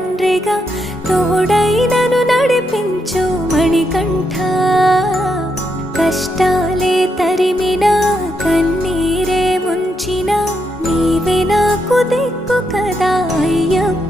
తండ్రిగా తోడై నన్ను నడిపించు మణికంఠ. కష్టాలే తరిమినా కన్నీరే ముంచిన నీవే నాకు దిక్కు కదా అయ్యప్ప.